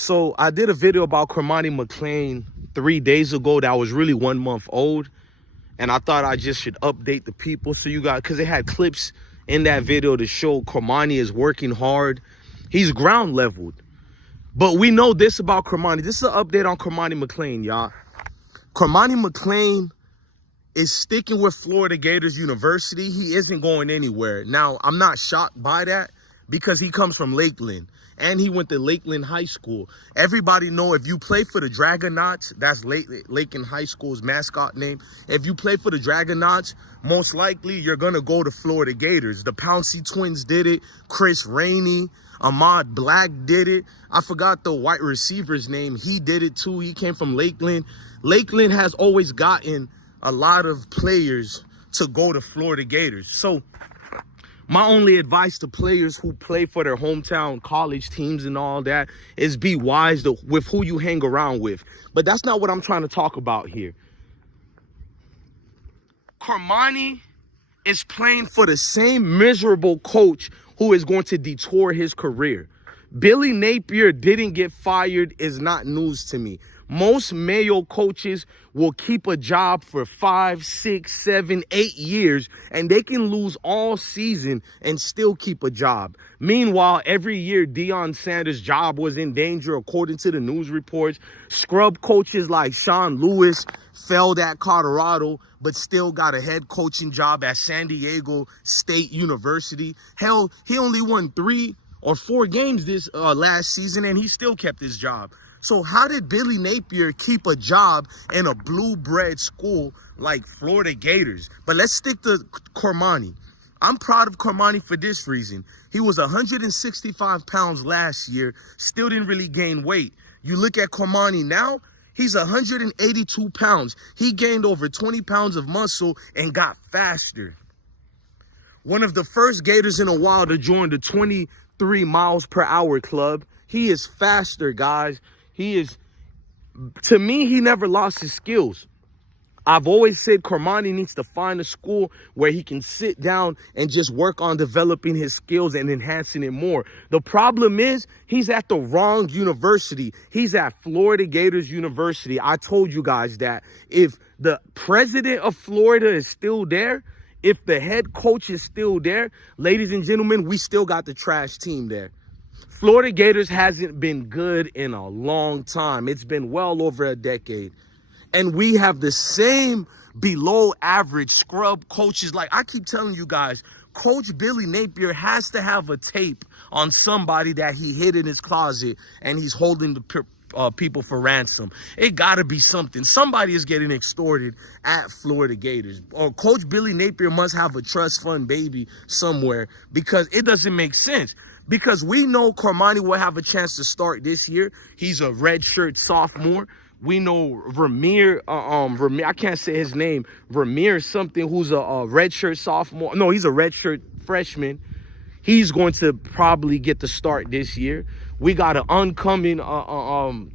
So I did a video about Cormani Mlan 3 days ago that was really 1 month old. And I thought I just should update the people so you guys, because they had clips in that video to show Cormani is working hard. He's ground leveled. But we know this about Cormani. This is an update on Cormani Mlan, y'all. Cormani Mlan is sticking with Florida Gators University. He isn't going anywhere. Now, I'm not shocked by that because he comes from Lakeland and he went to Lakeland High School. Everybody know if you play for the Dragonauts, that's Lakeland High School's mascot name. If you play for the Dragonauts, most likely you're going to go to Florida Gators. The Pouncey twins did it. Chris Rainey, Ahmad Black did it. I forgot the wide receiver's name. He did it too. He came from Lakeland. Lakeland has always gotten a lot of players to go to Florida Gators. So my only advice to players who play for their hometown college teams and all that is be wise with who you hang around with. But that's not what I'm trying to talk about here. Cormani is playing for the same miserable coach who is going to detour his career. Billy Napier didn't get fired is not news to me. Most Mayo coaches will keep a job for 5, 6, 7, 8 years, and they can lose all season and still keep a job. Meanwhile, every year, Deion Sanders' job was in danger, according to the news reports. Scrub coaches like Sean Lewis failed at Colorado, but still got a head coaching job at San Diego State University. Hell, he only won 3 or 4 games this last season, and he still kept his job. So how did Billy Napier keep a job in a blue-bread school like Florida Gators? But let's stick to Cormani. I'm proud of Cormani for this reason. He was 165 pounds last year, still didn't really gain weight. You look at Cormani now, he's 182 pounds. He gained over 20 pounds of muscle and got faster. One of the first Gators in a while to join the 23 miles per hour club. He is faster, guys. He is, to me, he never lost his skills. I've always said Cormani needs to find a school where he can sit down and just work on developing his skills and enhancing it more. The problem is he's at the wrong university. He's at Florida Gators University. I told you guys that if the president of Florida is still there, if the head coach is still there, ladies and gentlemen, we still got the trash team there. Florida Gators hasn't been good in a long time. It's been well over a decade. And we have the same below average scrub coaches. Like I keep telling you guys, Coach Billy Napier has to have a tape on somebody that he hid in his closet and he's holding the people for ransom. It got to be something. Somebody is getting extorted at Florida Gators. Or Coach Billy Napier must have a trust fund baby somewhere because it doesn't make sense. Because we know Cormani will have a chance to start this year. He's a redshirt sophomore. We know Ramir, I can't say his name, Ramir something, who's a redshirt sophomore. No, he's a redshirt freshman. He's going to probably get the start this year. We got an oncoming, damn,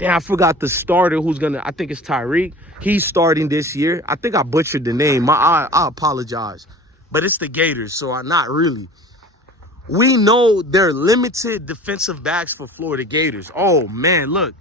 I forgot the starter who's going to, I think it's Tyreek. He's starting this year. I think I butchered the name. I apologize. But it's the Gators, so not really. We know they're limited defensive backs for Florida Gators. Oh, man, look.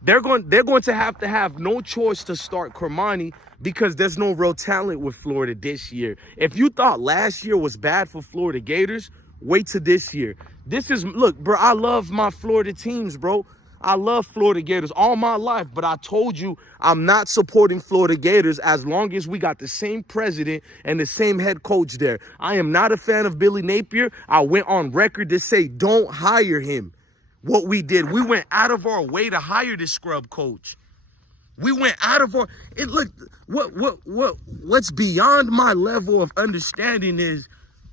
They're going to have no choice to start Cormani because there's no real talent with Florida this year. If you thought last year was bad for Florida Gators, wait till this year. Look, bro, I love my Florida teams, bro. I love Florida Gators all my life, but I told you I'm not supporting Florida Gators as long as we got the same president and the same head coach there. I am not a fan of Billy Napier. I went on record to say don't hire him. What we did, we went out of our way to hire this scrub coach. We went out of our, what's beyond my level of understanding is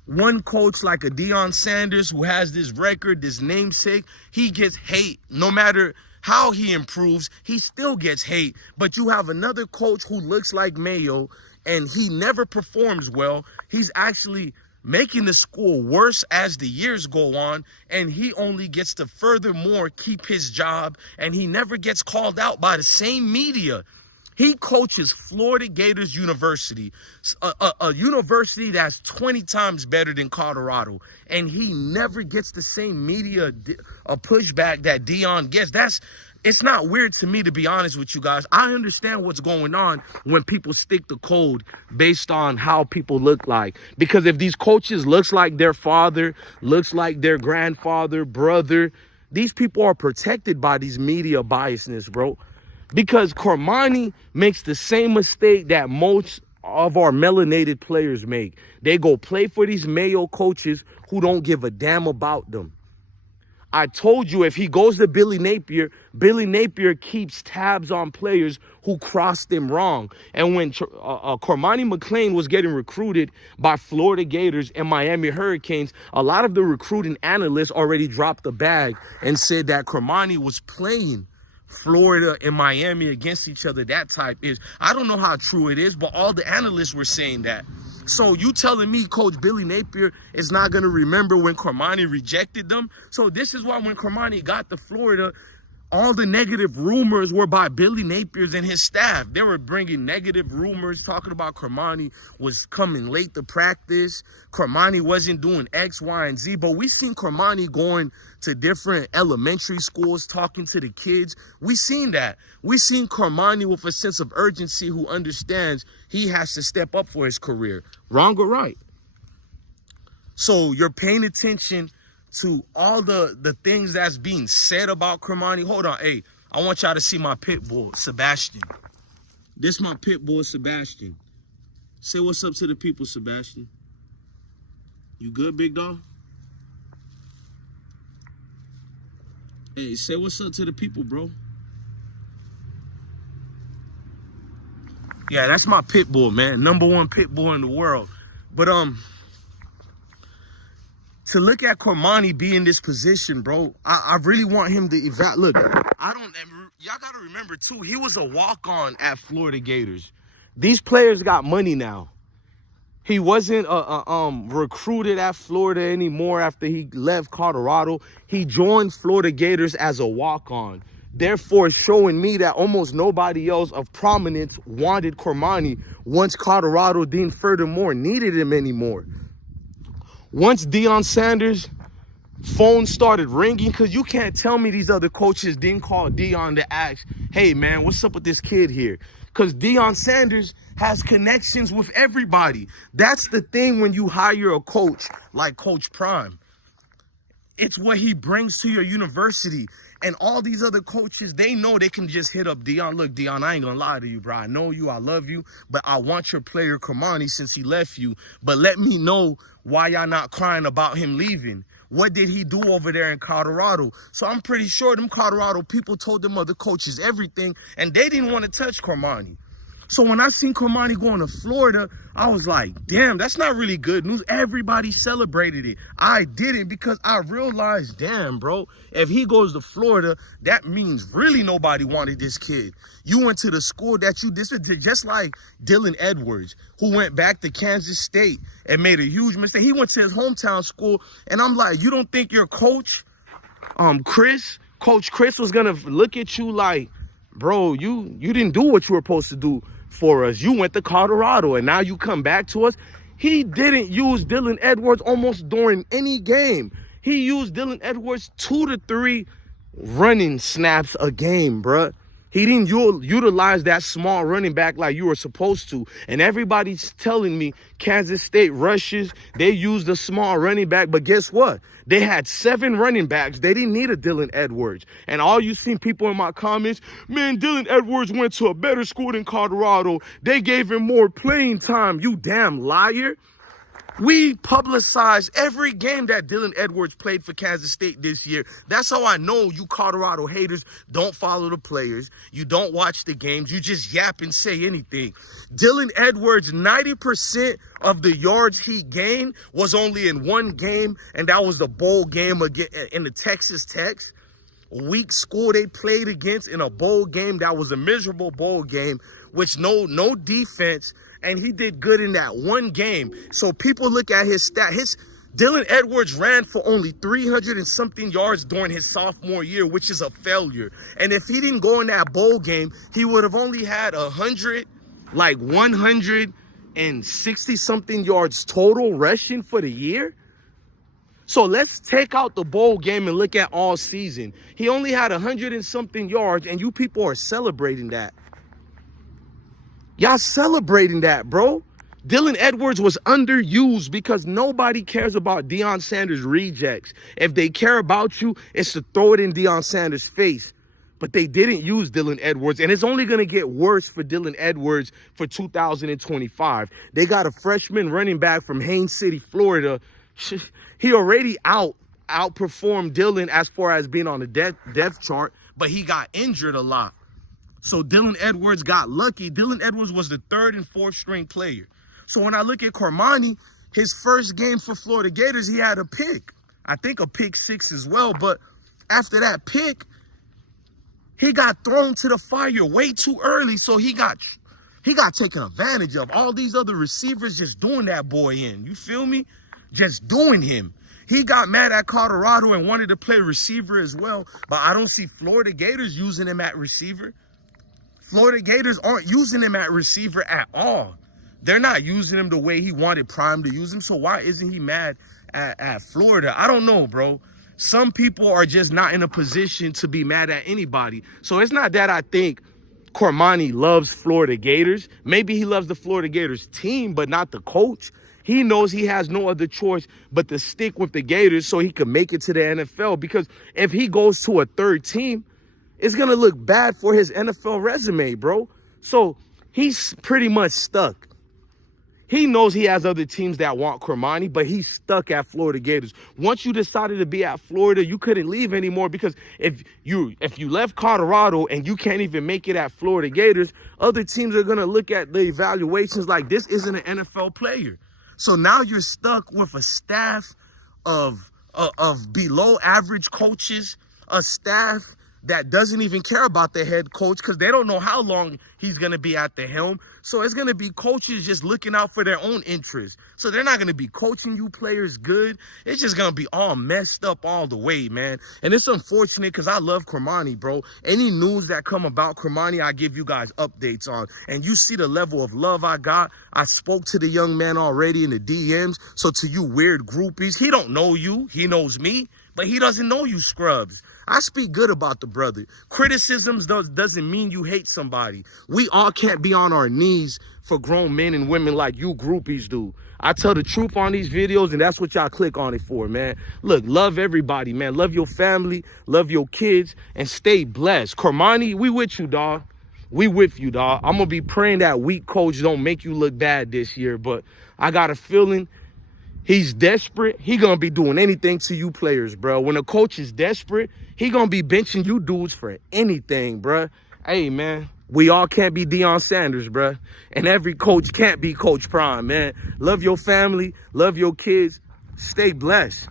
one coach like a Deion Sanders who has this record, this namesake, he gets hate. No matter how he improves, he still gets hate. But you have another coach who looks like Mayo and he never performs well. He's actually making the school worse as the years go on, and he only gets to furthermore keep his job, and he never gets called out by the same media. He coaches Florida Gators University, a university that's 20 times better than Colorado, and he never gets the same media pushback that Deion gets. It's not weird to me, to be honest with you guys. I understand what's going on when people stick the code based on how people look like. Because if these coaches looks like their father, looks like their grandfather, brother, these people are protected by these media biasness, bro. Because Cormani makes the same mistake that most of our melanated players make. They go play for these Mayo coaches who don't give a damn about them. I told you, if he goes to Billy Napier keeps tabs on players who crossed him wrong. And when Cormani Mlan was getting recruited by Florida Gators and Miami Hurricanes, a lot of the recruiting analysts already dropped the bag and said that Cormani was playing Florida and Miami against each other. That type is, I don't know how true it is, but all the analysts were saying that. So you telling me Coach Billy Napier is not going to remember when Cormani rejected them? So this is why when Cormani got to Florida, all the negative rumors were by Billy Napier's and his staff. They were bringing negative rumors, talking about Cormani was coming late to practice. Cormani wasn't doing X, Y, and Z. But we seen Cormani going to different elementary schools, talking to the kids. We seen that. We seen Cormani with a sense of urgency who understands he has to step up for his career. Wrong or right? So you're paying attention to all the things that's being said about Cormani. Hold on, hey, I want y'all to see my pit bull, Sebastian. This my pit bull, Sebastian. Say what's up to the people, Sebastian. You good, big dog? Hey, say what's up to the people, bro. Yeah, that's my pit bull, man. #1 pit bull in the world. But to look at Cormani be in this position, bro, I really want him to look, y'all got to remember, too, he was a walk-on at Florida Gators. These players got money now. He wasn't recruited at Florida anymore after he left Colorado. He joined Florida Gators as a walk-on. Therefore, showing me that almost nobody else of prominence wanted Cormani once Colorado deemed furthermore needed him anymore. Once Deion Sanders' phone started ringing, because you can't tell me these other coaches didn't call Deion to ask, hey, man, what's up with this kid here? Because Deion Sanders has connections with everybody. That's the thing when you hire a coach like Coach Prime. It's what he brings to your university. And all these other coaches, they know they can just hit up Deion. Look, Deion, I ain't gonna lie to you, bro. I know you, I love you, but I want your player Cormani since he left you. But let me know why y'all not crying about him leaving. What did he do over there in Colorado? So I'm pretty sure them Colorado people told them other coaches everything, and they didn't want to touch Cormani. So when I seen Cormani going to Florida, I was like, damn, that's not really good news. Everybody celebrated it. I didn't, because I realized, damn, bro, if he goes to Florida, that means really nobody wanted this kid. You went to the school that you disrespected, just like Dylan Edwards, who went back to Kansas State and made a huge mistake. He went to his hometown school, and I'm like, you don't think your coach, Coach Chris was going to look at you like, bro, you didn't do what you were supposed to do for us. You went to Colorado, and now you come back to us. He didn't use Dylan Edwards almost during any game. He used Dylan Edwards 2 to 3 running snaps a game, bruh. He didn't utilize that small running back like you were supposed to. And everybody's telling me Kansas State rushes, they used a small running back. But guess what? They had 7 running backs. They didn't need a Dylan Edwards. And all you seen people in my comments, man, Dylan Edwards went to a better school than Colorado. They gave him more playing time. You damn liar. We publicized every game that Dylan Edwards played for Kansas State this year. That's how I know you Colorado haters don't follow the players. You don't watch the games. You just yap and say anything. Dylan Edwards, 90% of the yards he gained was only in one game, and that was the bowl game again in the Texas Techs. Weak school they played against in a bowl game. That was a miserable bowl game, which no defense. And he did good in that one game. So people look at his stat. Dylan Edwards ran for only 300 and something yards during his sophomore year, which is a failure. And if he didn't go in that bowl game, he would have only had 160 something yards total rushing for the year. So let's take out the bowl game and look at all season. He only had 100 and something yards, and you people are celebrating that. Y'all celebrating that, bro. Dylan Edwards was underused because nobody cares about Deion Sanders rejects. If they care about you, it's to throw it in Deion Sanders' face. But they didn't use Dylan Edwards, and it's only going to get worse for Dylan Edwards for 2025. They got a freshman running back from Haines City, Florida. He already outperformed Dylan as far as being on the depth chart, but he got injured a lot. So Dylan Edwards got lucky. Dylan Edwards was the third and fourth string player. So when I look at Cormani, his first game for Florida Gators, he had a pick. I think a pick 6 as well. But after that pick, he got thrown to the fire way too early. So he got taken advantage of. All these other receivers just doing that boy in. You feel me? Just doing him. He got mad at Colorado and wanted to play receiver as well. But I don't see Florida Gators using him at receiver. Florida Gators aren't using him at receiver at all. They're not using him the way he wanted Prime to use him. So why isn't he mad at Florida? I don't know, bro. Some people are just not in a position to be mad at anybody. So it's not that I think Cormani loves Florida Gators. Maybe he loves the Florida Gators team, but not the coach. He knows he has no other choice but to stick with the Gators so he can make it to the NFL. Because if he goes to a third team, it's going to look bad for his NFL resume, bro. So he's pretty much stuck. He knows he has other teams that want Cormani, but he's stuck at Florida Gators. Once you decided to be at Florida, you couldn't leave anymore, because if you left Colorado and you can't even make it at Florida Gators, other teams are going to look at the evaluations like this isn't an NFL player. So now you're stuck with a staff of below average coaches, a staff that doesn't even care about the head coach because they don't know how long he's going to be at the helm. So it's going to be coaches just looking out for their own interests. So they're not going to be coaching you players good. It's just going to be all messed up all the way, man. And it's unfortunate because I love Cormani, bro. Any news that come about Cormani, I give you guys updates on. And you see the level of love I got. I spoke to the young man already in the DMs. So to you weird groupies, he don't know you. He knows me, but he doesn't know you scrubs. I speak good about the brother. Criticisms doesn't mean you hate somebody. We all can't be on our knees for grown men and women like you groupies do. I tell the truth on these videos, and that's what y'all click on it for, man. Look, love everybody, man. Love your family, love your kids, and stay blessed. Cormani, we with you, dog. We with you, dog. I'm going to be praying that weak coach don't make you look bad this year, but I got a feeling he's desperate. He going to be doing anything to you players, bro. When a coach is desperate, he going to be benching you dudes for anything, bro. Hey, man, we all can't be Deion Sanders, bro. And every coach can't be Coach Prime, man. Love your family. Love your kids. Stay blessed.